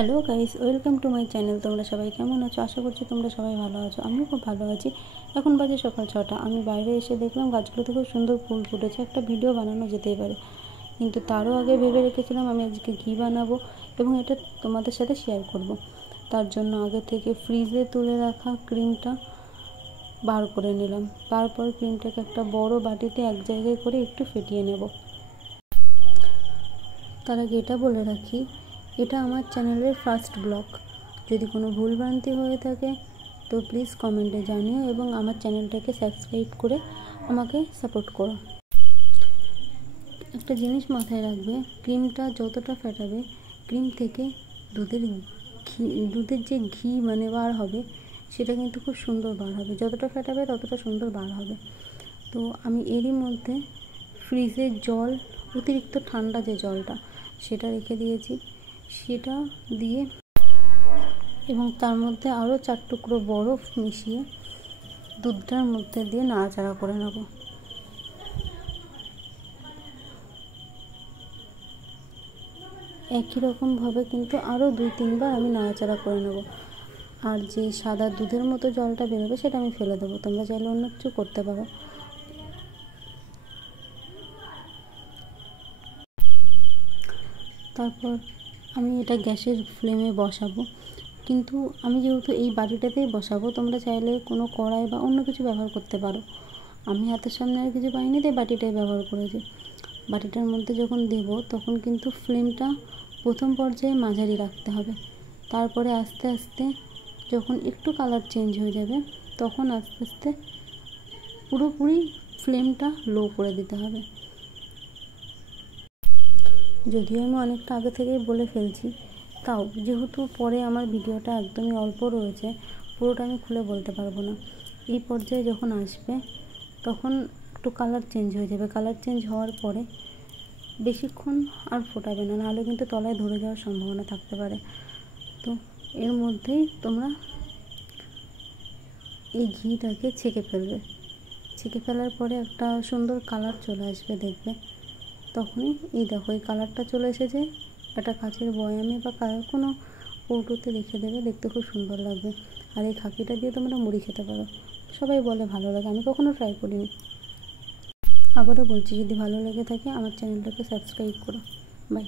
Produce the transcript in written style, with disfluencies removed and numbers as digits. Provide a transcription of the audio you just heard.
Hello guys, welcome to my channel. তোমরা সবাই কেমন আছো? আশা করছি তোমরা সবাই ভালো আছো। আমিও খুব ভালো আছি। এখন বাজে সকাল 6টা। আমি বাইরে এসে দেখলাম গাছগুলোতে খুব সুন্দর ফুল ফুটেছে। একটা ভিডিও বানানো যেতেই পারে, কিন্তু তারও আগে ভেবে রেখেছিলাম আমি আজকে ঘি বানাবো এবং এটা তোমাদের সাথে শেয়ার করব। তার জন্য আগে থেকে ফ্রিজে তুলে রাখা ক্রিমটা বার করে নিলাম। তারপর ক্রিমটাকে একটা বড় বাটিতে এক জায়গায় করে একটু ফেটিয়ে নেব। তার আগে এটা বলে রাখি, এটা আমার চ্যানেলের ফার্স্ট ব্লগ। যদি কোনো ভুলভ্রান্তি হয়ে থাকে তো প্লিজ কমেন্টে জানিও এবং আমার চ্যানেলটাকে সাবস্ক্রাইব করে আমাকে সাপোর্ট করো। একটা জিনিস মাথায় রাখবে, ক্রিমটা যতটা ফেটাবে ক্রিম থেকে দুধের যে ঘি বার হবে সেটা কিন্তু খুব সুন্দর বার হবে। যতটা ফেটাবে ততটা সুন্দর বার হবে। তো আমি এরই মধ্যে ফ্রিজের জল, অতিরিক্ত ঠান্ডা যে জলটা সেটা রেখে দিয়েছি। সেটা দিয়ে এবং তার মধ্যে আরও 4 টুকরো বরফ মিশিয়ে দুধটার মধ্যে দিয়ে নাড়াচাড়া করে নেব। একই রকমভাবে কিন্তু আরও 2-3 বার আমি নাড়াচাড়া করে নেব। আর যে সাদা দুধের মতো জলটা বেরোবে সেটা আমি ফেলে দেবো। তোমরা চাইলে অন্য কিছু করতে পারো। তারপর আমি এটা গ্যাসের ফ্লেমে বসাবো, কিন্তু আমি যেহেতু এই বাটিটাতেই বসাবো, তোমরা চাইলে কোনো কড়াই বা অন্য কিছু ব্যবহার করতে পারো। আমি হাতের সামনে আর কিছু পাইনি তাই বাটিটাই ব্যবহার করেছি। বাটিটার মধ্যে যখন দেব তখন কিন্তু ফ্লেমটা প্রথম পর্যায়ে মাঝারি রাখতে হবে। তারপরে আস্তে আস্তে যখন একটু কালার চেঞ্জ হয়ে যাবে তখন আস্তে আস্তে পুরোপুরি ফ্লেমটা লো করে দিতে হবে। যদিও আমি অনেকটা আগে থেকেই বলে ফেলছি, তাও যেহেতু পরে আমার ভিডিওটা একদমই অল্প রয়েছে, পুরোটা আমি খুলে বলতে পারবো না। এই পর্যায়ে যখন আসবে তখন একটু কালার চেঞ্জ হয়ে যাবে। কালার চেঞ্জ হওয়ার পরে বেশিক্ষণ আর ফোটাবে না, নাহলে কিন্তু তলায় ধরে যাওয়ার সম্ভাবনা থাকতে পারে। তো এর মধ্যেই তোমরা এই ঘিটাকে ছেঁকে ফেলবে। ছেঁকে ফেলার পরে একটা সুন্দর কালার চলে আসবে, দেখবে। তখনই এই দেখো, এই কালারটা চলে এসেছে। একটা কাচের বয়ামে বা কোনো কৌটোতে রেখে দেবে, দেখতে খুব সুন্দর লাগবে। আর এই খাকিটা দিয়ে তোমরা মুড়ি খেতে পারো। সবাই বলে ভালো লাগে, আমি কখনো ট্রাই করিনি। আবারও বলছি, যদি ভালো লেগে থাকে আমার চ্যানেলটাকে সাবস্ক্রাইব করো। বাই।